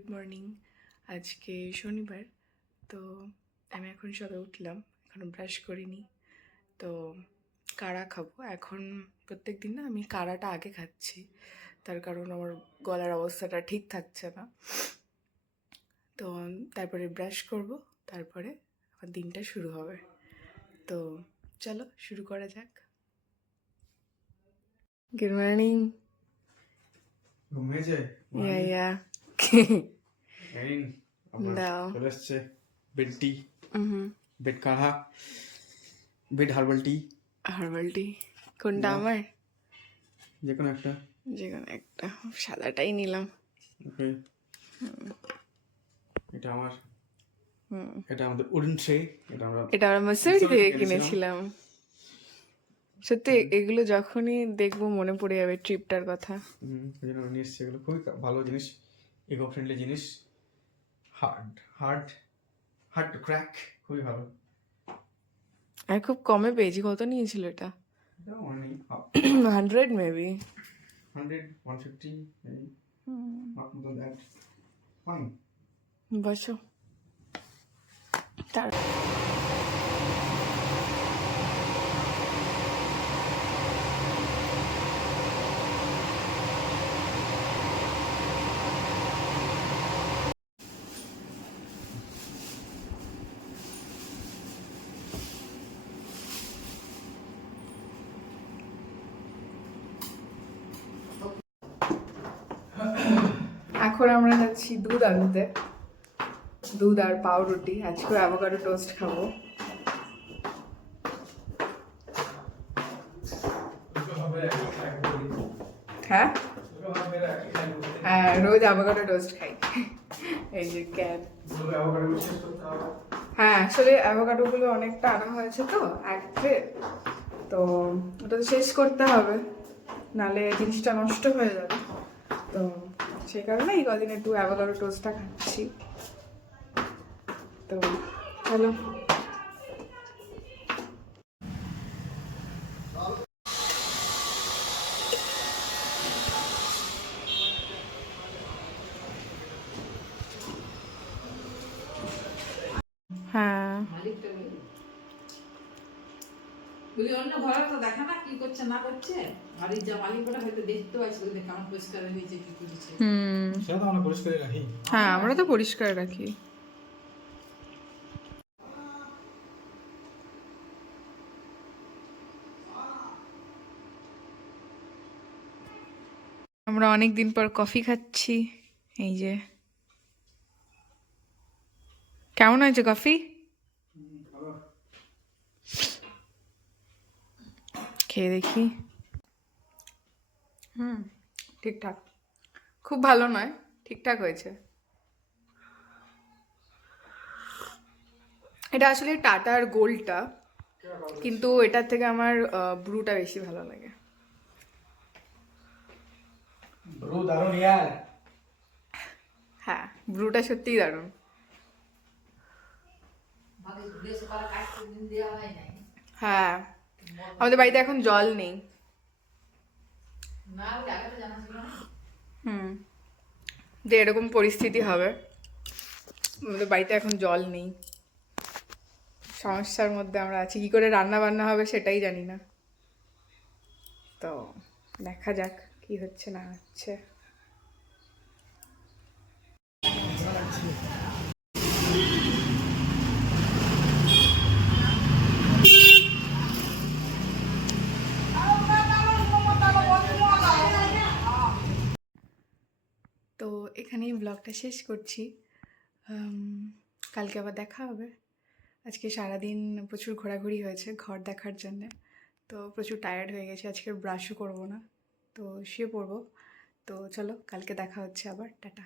Good morning. আজকে শনিবার, তো আমি এখন সবে উঠলাম, এখনও ব্রাশ করিনি। তো কাড়া খাবো এখন। প্রত্যেক দিন না আমি কাড়াটা আগে খাচ্ছি, তার কারণ আমার গলার অবস্থাটা ঠিক থাকছে না। তো তারপরে ব্রাশ করব, তারপরে আমার দিনটা শুরু হবে। তো চলো শুরু করা যাক। Good morning. ঘুমিয়েছে ইয়া দাও। চলে এসছে বেড টি, বেড কাঢ়া, bed herbal tea. Herbal tea কোনটা? আমার যে কোনো একটা, যে কোনো একটা। সাদাটাই নিলাম। ওকে। এটা আমার, এটা আমাদের উডেন ট্রে। এটা আমরা মাসুরি থেকে কিনেছিলাম। সত্যি এগুলো যখনই দেখবো মনে পড়ে যাবে ট্রিপটার কথা। ওই জন্য নিয়ে এসছি। এগুলো খুবই ভালো জিনিস, ইকো ফ্রেন্ডলি জিনিস। Hard hard hard to crack, খুবই ভালো। আমি খুব কমে পেয়েছি। কত নিয়েছিল এটা? 100 maybe, 100, 150 maybe, not more than that. Fine. বসো। তার এখন আমরা যাচ্ছি দুধ আনতে, দুধ আর পাউরুটি। আজকে অ্যাভোকাডো টোস্ট খাবো। হ্যাঁ হ্যাঁ, রোজ অ্যাভোকাডো টোস্ট খাই। এই যে ক্যান। হ্যাঁ, আসলে অ্যাভোকাডোগুলো অনেকটা আনা হয়েছে তো এক ট্রে, তো ওটা তো শেষ করতে হবে, নালে জিনিসটা নষ্ট হয়ে যাবে। তো সেই কারণে এই কদিন একটু অ্যাভোকাডো টোস্টটা খাচ্ছি। তো চলো। হ্যাঁ, বলি অন্য ঘরে তো দেখা না কি করছে না করছে। বাড়ির যা মালিকটা হয়তো দেখতে পাচ্ছি বলে কেমন পরিষ্কার হয়েছে কি করেছে। সেটা তো আমরা পরিষ্কার রাখি। হ্যাঁ আমরা তো পরিষ্কার রাখি। আমরা অনেক দিন পর কফি খাচ্ছি। এই যে, কেমন হয়েছে কফি? খেয়ে দেখি। ঠিকঠাক, খুব ভালো নয়, ঠিকঠাক হয়েছে। এটা আসলে টাটার গোল্ডটা, কিন্তু এটার থেকে আমার ব্রুটা বেশি ভালো লাগে। ব্রু দারুন ইয়ার। হ্যাঁ, ব্রুটা সত্যিই দারুণ। হ্যাঁ, আমাদের বাড়িতে এখন জল নেই। যে এরকম পরিস্থিতি হবে, আমাদের বাড়িতে এখন জল নেই। সমস্যার মধ্যে আমরা আছি, কি করে রান্না বান্না হবে সেটাই জানি না। তো দেখা যাক কি হচ্ছে না হচ্ছে। তো এখানেই ব্লগটা শেষ করছি। কালকে আবার দেখা হবে। আজকে সারাদিন প্রচুর ঘোরাঘুরি হয়েছে ঘর দেখার জন্যে, তো প্রচুর টায়ার্ড হয়ে গেছি। আজকে ব্রাশও করবো না, তো শুয়ে পড়বো। তো চলো, কালকে দেখা হচ্ছে আবার। টাটা।